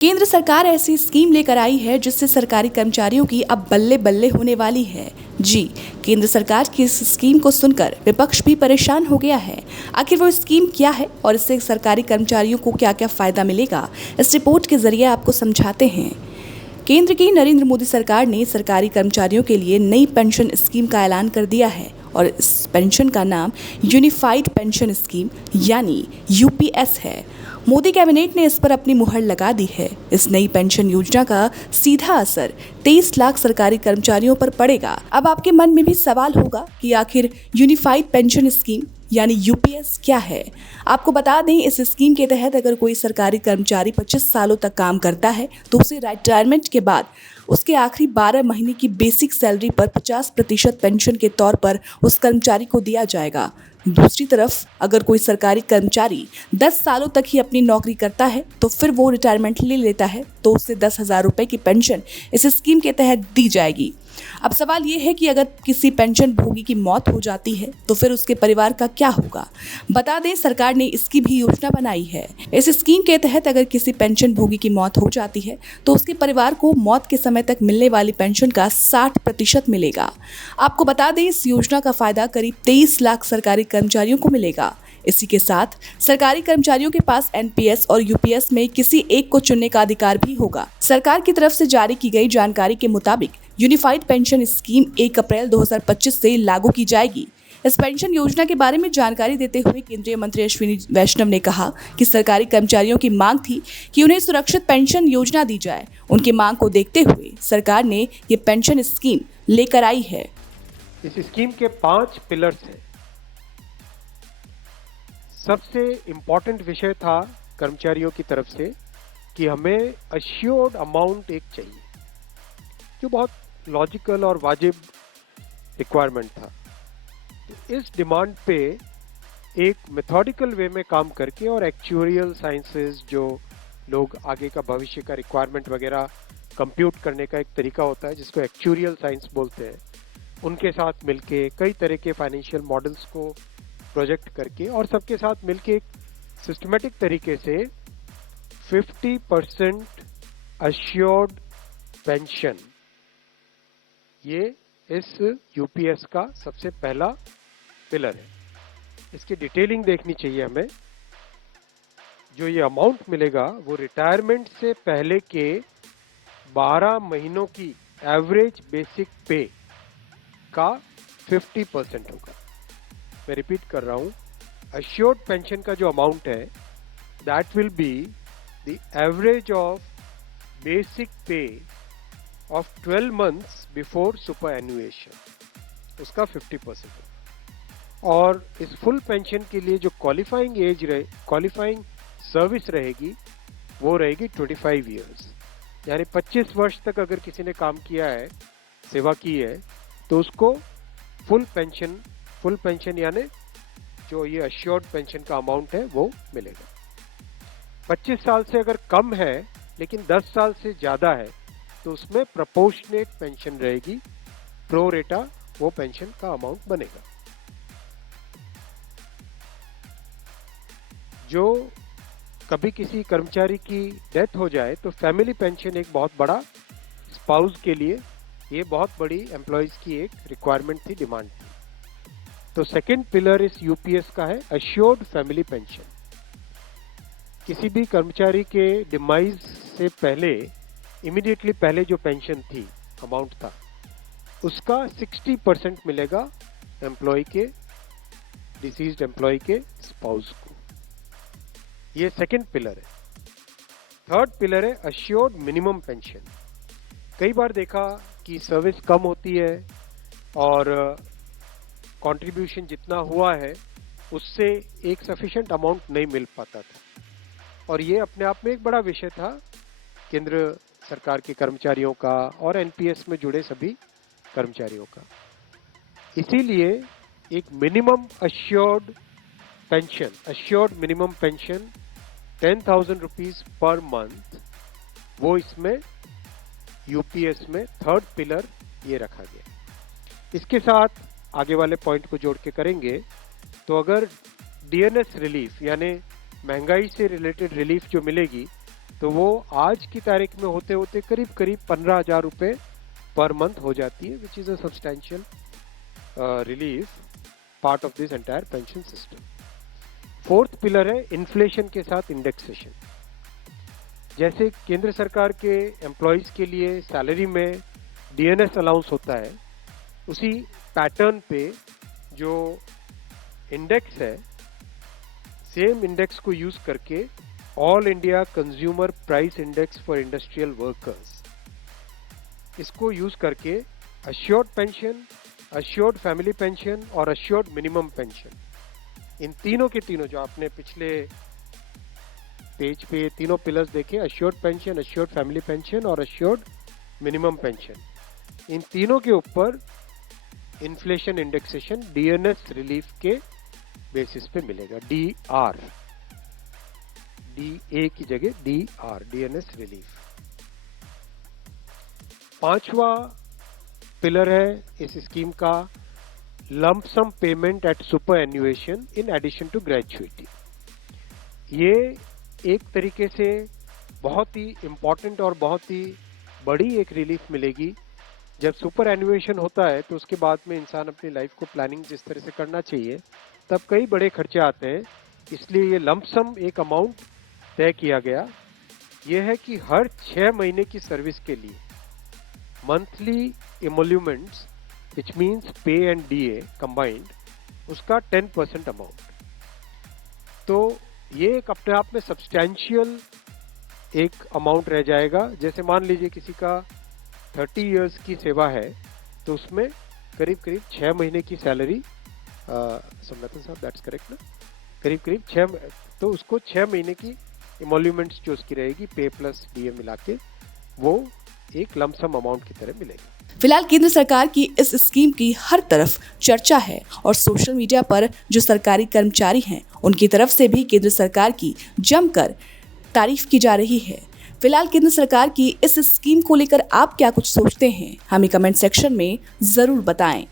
केंद्र सरकार ऐसी स्कीम लेकर आई है जिससे सरकारी कर्मचारियों की अब बल्ले बल्ले होने वाली है। जी, केंद्र सरकार की इस स्कीम को सुनकर विपक्ष भी परेशान हो गया है। आखिर वो स्कीम क्या है और इससे सरकारी कर्मचारियों को क्या क्या फायदा मिलेगा, इस रिपोर्ट के जरिए आपको समझाते हैं। केंद्र की नरेंद्र मोदी सरकार ने सरकारी कर्मचारियों के लिए नई पेंशन स्कीम का ऐलान कर दिया है और इस पेंशन का नाम यूनिफाइड पेंशन स्कीम यानी यूपीएस है। मोदी कैबिनेट ने इस पर अपनी मुहर लगा दी है। इस नई पेंशन योजना का सीधा असर 23 लाख सरकारी कर्मचारियों पर पड़ेगा। अब आपके मन में भी सवाल होगा कि आखिर यूनिफाइड पेंशन स्कीम यानी यूपीएस क्या है। आपको बता दें, इस स्कीम के तहत अगर कोई सरकारी कर्मचारी 25 सालों तक काम करता है तो उसे रिटायरमेंट के बाद उसके आखिरी 12 महीने की बेसिक सैलरी पर 50% पेंशन के तौर पर उस कर्मचारी को दिया जाएगा। दूसरी तरफ अगर कोई सरकारी कर्मचारी 10 सालों तक ही अपनी नौकरी करता है तो फिर वो रिटायरमेंट ले लेता है तो उसे 10,000 रुपए की पेंशन इस स्कीम के तहत दी जाएगी। अब सवाल ये है कि अगर किसी पेंशन भोगी की मौत हो जाती है तो फिर उसके परिवार का क्या होगा। बता दें, सरकार ने इसकी भी योजना बनाई है। इस स्कीम के तहत अगर किसी पेंशन भोगी की मौत हो जाती है तो उसके परिवार को मौत के समय तक मिलने वाली पेंशन का 60% मिलेगा। आपको बता दें, इस योजना का फायदा करीब 23 लाख सरकारी कर्मचारियों को मिलेगा। इसी के साथ सरकारी कर्मचारियों के पास एनपीएस और यूपीएस में किसी एक को चुनने का अधिकार भी होगा। सरकार की तरफ से जारी की गई जानकारी के मुताबिक यूनिफाइड पेंशन स्कीम 1 अप्रैल 2025 से लागू की जाएगी। इस पेंशन योजना के बारे में जानकारी देते हुए केंद्रीय मंत्री अश्विनी वैष्णव ने कहा कि सरकारी कर्मचारियों की मांग थी कि उन्हें सुरक्षित पेंशन योजना दी जाए। उनकी मांग को देखते हुए सरकार ने ये पेंशन स्कीम लेकर आई है। इस स्कीम के 5 पिलर्स हैं। सबसे इम्पोर्टेंट विषय था कर्मचारियों की तरफ से कि हमें अश्योर्ड अमाउंट एक चाहिए, जो बहुत लॉजिकल और वाजिब रिक्वायरमेंट था। इस डिमांड पे एक मेथोडिकल वे में काम करके और एक्चुअरियल साइंसेस, जो लोग आगे का भविष्य का रिक्वायरमेंट वगैरह कंप्यूट करने का एक तरीका होता है जिसको एक्चुअरियल साइंस बोलते हैं, उनके साथ मिलके कई तरह के फाइनेंशियल मॉडल्स को प्रोजेक्ट करके और सबके साथ मिलके एक सिस्टमेटिक तरीके से 50% अश्योर्ड पेंशन, ये इस यूपीएस का सबसे पहला पिलर है। इसकी डिटेलिंग देखनी चाहिए हमें। जो ये अमाउंट मिलेगा वो रिटायरमेंट से पहले के 12 महीनों की एवरेज बेसिक पे का 50% होगा। मैं रिपीट कर रहा हूं, अश्योर्ड पेंशन का जो अमाउंट है that will be the average of basic पे ऑफ 12 months बिफोर सुपर एनुएशन, उसका 50% होगा। और इस फुल पेंशन के लिए जो क्वालिफाइंग सर्विस रहेगी वो रहेगी 25 ईयर्स, यानी 25 वर्ष तक अगर किसी ने काम किया है, सेवा की है, तो उसको फुल पेंशन यानी जो ये अश्योर्ड पेंशन का अमाउंट है वो मिलेगा। 25 साल से अगर कम है लेकिन 10 साल से ज्यादा है तो उसमें प्रोपोर्शनेट पेंशन रहेगी, प्रो रेटा वो पेंशन का अमाउंट बनेगा। जो कभी किसी कर्मचारी की डेथ हो जाए तो फैमिली पेंशन एक बहुत बड़ा, स्पाउस के लिए ये बहुत बड़ी एम्प्लॉयज की एक रिक्वायरमेंट थी, डिमांड थी। तो सेकंड पिलर इस यूपीएस का है अश्योर्ड फैमिली पेंशन। किसी भी कर्मचारी के डिमाइज से पहले, इमीडिएटली पहले जो पेंशन थी, अमाउंट था, उसका 60% मिलेगा एम्प्लॉय के, डिसीज्ड एम्प्लॉय के स्पाउस को। ये सेकंड पिलर है। थर्ड पिलर है अश्योर्ड मिनिमम पेंशन। कई बार देखा कि सर्विस कम होती है और कंट्रीब्यूशन जितना हुआ है उससे एक सफिशिएंट अमाउंट नहीं मिल पाता था, और ये अपने आप में एक बड़ा विषय था केंद्र सरकार के कर्मचारियों का और एनपीएस में जुड़े सभी कर्मचारियों का। इसीलिए एक minimum assured minimum pension 10,000 rupees per month, वो इसमें यूपीएस में थर्ड पिलर ये रखा गया। इसके साथ आगे वाले पॉइंट को जोड़ के करेंगे तो अगर डीएनएस रिलीफ यानी महंगाई से रिलेटेड रिलीफ जो मिलेगी तो वो आज की तारीख में होते होते करीब करीब 15,000 रुपये पर मंथ हो जाती है, which is a substantial relief part of this entire pension system. Fourth pillar है इन्फ्लेशन के साथ इंडेक्सेशन। जैसे केंद्र सरकार के एम्प्लॉयज़ के लिए सैलरी में डीएनएस अलाउंस होता है, उसी पैटर्न पे जो इंडेक्स है, सेम इंडेक्स को यूज करके all India consumer price index for industrial workers, इसको यूज करके assured pension, assured family pension और अश्योर्ड मिनिमम पेंशन, इन तीनों के तीनों जो आपने पिछले पेज पे तीनों पिलर्स देखे, assured pension, assured family pension और अश्योर्ड मिनिमम पेंशन, इन तीनों के ऊपर इन्फ्लेशन इंडेक्सेशन डीएनएस रिलीफ के बेसिस पे मिलेगा। डीआर, डीए की जगह डीआर, डीएनएस रिलीफ। पांचवा पिलर है इस स्कीम का lump sum payment at superannuation in addition to gratuity. ये एक तरीके से बहुत ही इंपॉर्टेंट और बहुत ही बड़ी एक रिलीफ मिलेगी। जब सुपर एन्युएशन होता है तो उसके बाद में इंसान अपनी लाइफ को प्लानिंग जिस तरह से करना चाहिए, तब कई बड़े खर्चे आते हैं, इसलिए ये लंप सम एक अमाउंट तय किया गया। ये है कि हर 6 महीने की सर्विस के लिए मंथली इमोल्यूमेंट्स विच मीन्स पे एंड डीए कंबाइंड, उसका 10% अमाउंट। तो ये एक अपने आप में सब्सटैंशियल एक अमाउंट रह जाएगा। जैसे मान लीजिए किसी का 30 इयर्स की सेवा है तो उसमें करीब करीब 6 महीने की सैलरी, सोमनाथन साहब दैट्स करेक्ट ना, करीब करीब 6, तो उसको 6 महीने की इमोल्यूमेंट्स जो उसकी रहेगी पे प्लस डीए मिला के, वो एक लमसम अमाउंट की तरह मिलेगी। फिलहाल केंद्र सरकार की इस स्कीम की हर तरफ चर्चा है और सोशल मीडिया पर जो सरकारी कर्मचारी हैं उनकी तरफ से भी केंद्र सरकार की जमकर तारीफ की जा रही है। फिलहाल केंद्र सरकार की इस स्कीम को लेकर आप क्या कुछ सोचते हैं, हमें कमेंट सेक्शन में जरूर बताएं।